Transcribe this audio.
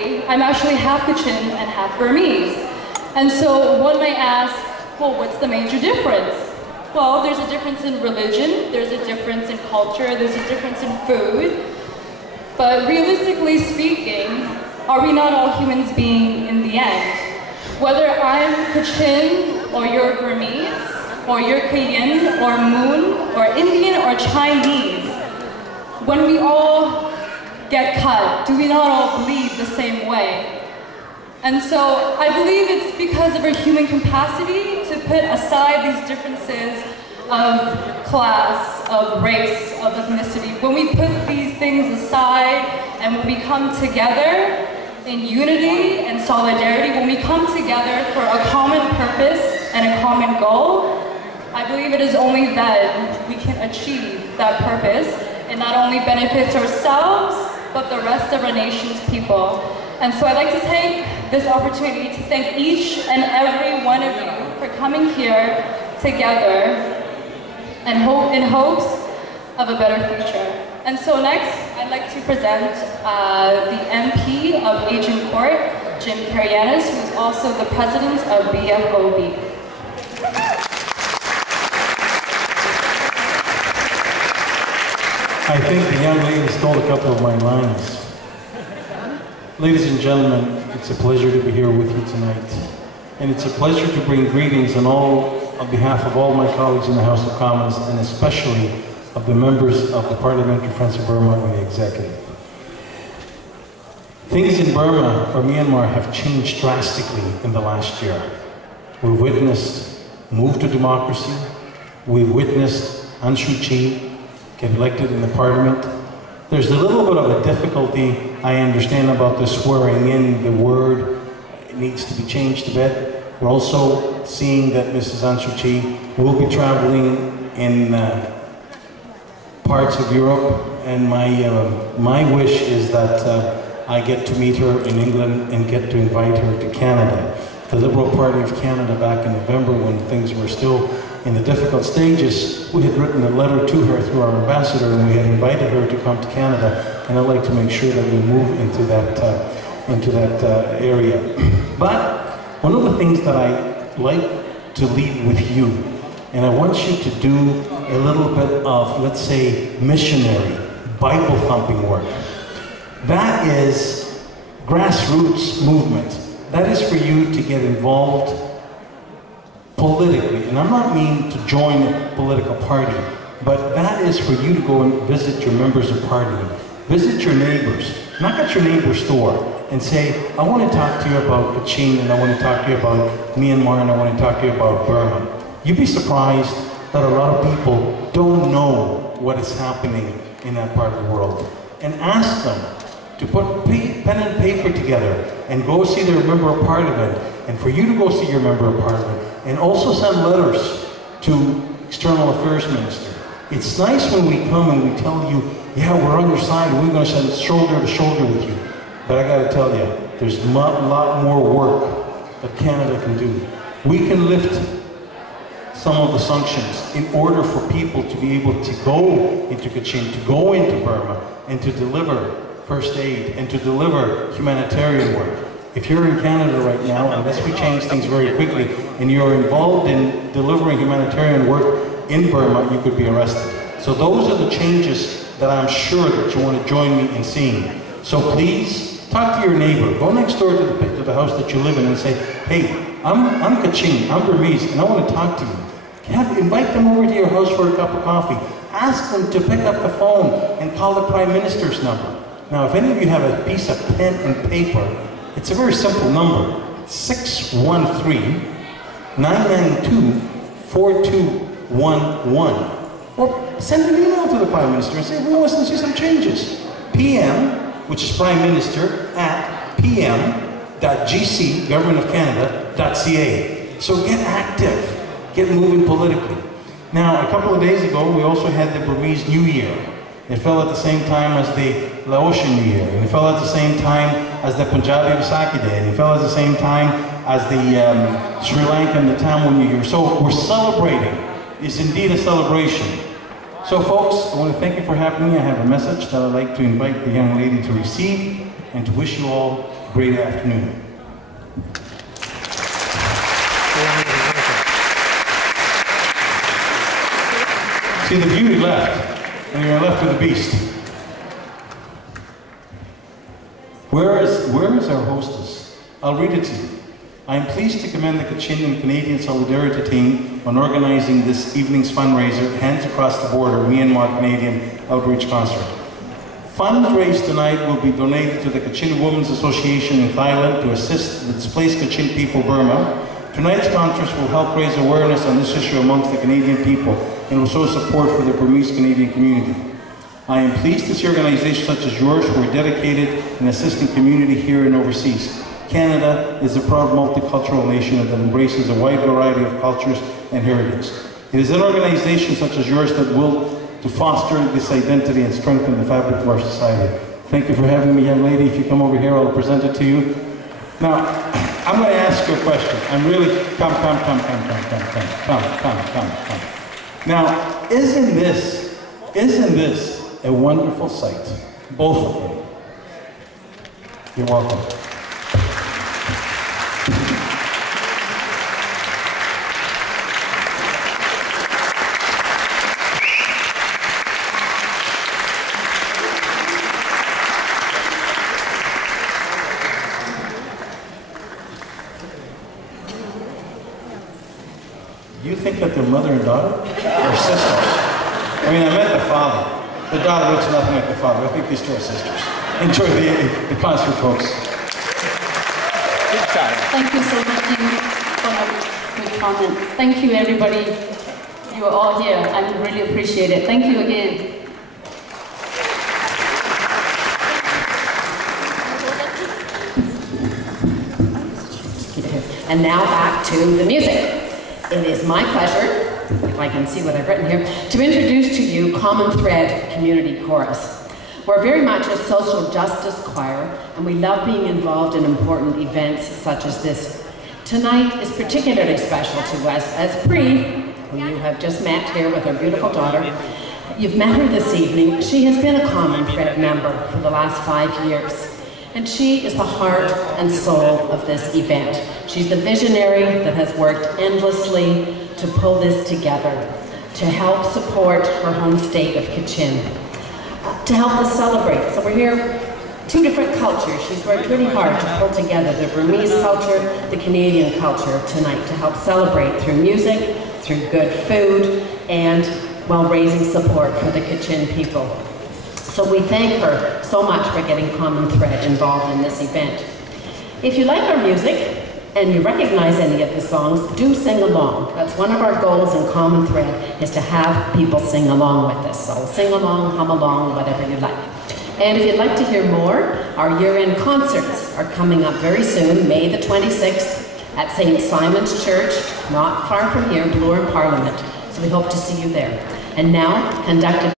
I'm actually half Kachin and half Burmese. And so one might ask, well, what's the major difference? Well, there's a difference in religion, there's a difference in culture, there's a difference in food. But realistically speaking, are we not all humans beings in the end? Whether I'm Kachin or you're Burmese, or you're Kayin or Moon or Indian or Chinese, when we all get cut, do we not all bleed the same way? And so I believe it's because of our human capacity to put aside these differences of class, of race, of ethnicity. When we put these things aside and when we come together in unity and solidarity, when we come together for a common purpose and a common goal, I believe it is only then we can achieve that purpose. It not only benefits ourselves, but the rest of our nation's people. And so I'd like to take this opportunity to thank each and every one of you for coming here together and in hopes of a better future. And so next, I'd like to present the MP of Agincourt, Jim Karayanis, who is also the president of BFOB. I think the young lady stole a couple of my lines. Ladies and gentlemen, it's a pleasure to be here with you tonight. And it's a pleasure to bring greetings on behalf of all my colleagues in the House of Commons, and especially of the members of the Parliamentary Friends of Burma and the Executive. Things in Burma or Myanmar have changed drastically in the last year. We've witnessed move to democracy. We've witnessed Aung San Suu Kyi get elected in the Parliament. There's a little bit of a difficulty, I understand, about the swearing in. The word needs to be changed a bit. We're also seeing that Mrs. Aung San Suu Kyi will be traveling in parts of Europe, and my wish is that I get to meet her in England and get to invite her to Canada. The Liberal Party of Canada, back in November, when things were still in the difficult stages, we had written a letter to her through our ambassador, and we had invited her to come to Canada, and I'd like to make sure that we move into that area. But one of the things that I like to leave with you, and I want you to do a little bit of, let's say, missionary, Bible thumping work. That is grassroots movement. That is for you to get involved politically, and I'm not meaning to join a political party, but that is for you to go and visit your members of parliament, visit your neighbors, knock at your neighbor's door and say, I want to talk to you about Kachin, and I want to talk to you about Myanmar, and I want to talk to you about Burma. You'd be surprised that a lot of people don't know what is happening in that part of the world. And ask them to put pen and paper together and go see their member of parliament, and for you to go see your member of parliament, and also send letters to External Affairs Minister. It's nice when we come and we tell you, yeah, we're on your side, we're going to stand shoulder to shoulder with you. But I got to tell you, there's a lot more work that Canada can do. We can lift some of the sanctions in order for people to be able to go into Kachin, to go into Burma, and to deliver first aid, and to deliver humanitarian work. If you're in Canada right now, unless we change things very quickly, and you're involved in delivering humanitarian work in Burma, you could be arrested. So those are the changes that I'm sure that you want to join me in seeing. So please, talk to your neighbor. Go next door to the house that you live in and say, hey, I'm Kachin, I'm Burmese, and I want to talk to you. Invite them over to your house for a cup of coffee. Ask them to pick up the phone and call the Prime Minister's number. Now, if any of you have a piece of pen and paper, it's a very simple number, 613-992-4211. Or send an email to the Prime Minister and say, we want to see some changes. PM, which is Prime Minister, at pm.gc, governmentofcanada.ca. So get active, get moving politically. Now, a couple of days ago, we also had the Burmese New Year. It fell at the same time as the Laotian New Year, and it fell at the same time as the Punjabi Vaisakhi Day, and it fell at the same time as the Sri Lankan, the Tamil New Year. So we're celebrating. It's indeed a celebration. So folks, I want to thank you for having me. I have a message that I'd like to invite the young lady to receive and to wish you all great afternoon. See, the beauty left, and you're left with the beast. Where is our hostess? I'll read it to you. I am pleased to commend the Kachin and Canadian Solidarity team on organizing this evening's fundraiser, Hands Across the Border, Myanmar Canadian Outreach Concert. Funds raised tonight will be donated to the Kachin Women's Association in Thailand to assist the displaced Kachin people Burma. Tonight's concert will help raise awareness on this issue amongst the Canadian people and will show support for the Burmese Canadian community. I am pleased to see organizations such as yours who are dedicated in assisting community here and overseas. Canada is a proud multicultural nation that embraces a wide variety of cultures and heritages. It is an organization such as yours that will to foster this identity and strengthen the fabric of our society. Thank you for having me, young lady. If you come over here, I'll present it to you. Now, I'm going to ask you a question. I'm really, come. Now, isn't this a wonderful sight? Both of them. You're welcome. You think that they're mother and daughter? Or sisters? I mean, I met the father. The daughter looks nothing like the father. I think these two are sisters. Enjoy the concert, folks. Thank you so much, Dean, for a good comment. Thank you, everybody. You are all here. I really appreciate it. Thank you again. And now back to the music. It is my pleasure, if I can see what I've written here, to introduce to you Common Thread Community Chorus. We're very much a social justice choir, and we love being involved in important events such as this. Tonight is particularly special to us as Pri, who you have just met here with her beautiful daughter. You've met her this evening. She has been a Common Thread member for the last 5 years. And she is the heart and soul of this event. She's the visionary that has worked endlessly to pull this together, to help support her home state of Kachin, to help us celebrate. So we're here, two different cultures. She's worked really hard to pull together the Burmese culture, the Canadian culture tonight to help celebrate through music, through good food, and while raising support for the Kachin people. So we thank her so much for getting Common Thread involved in this event. If you like our music and you recognize any of the songs, do sing along. That's one of our goals in Common Thread, is to have people sing along with us. So sing along, hum along, whatever you like. And if you'd like to hear more, our year-end concerts are coming up very soon, May the 26th at St. Simon's Church, not far from here, Bloor and Parliament. So we hope to see you there. And now, conducted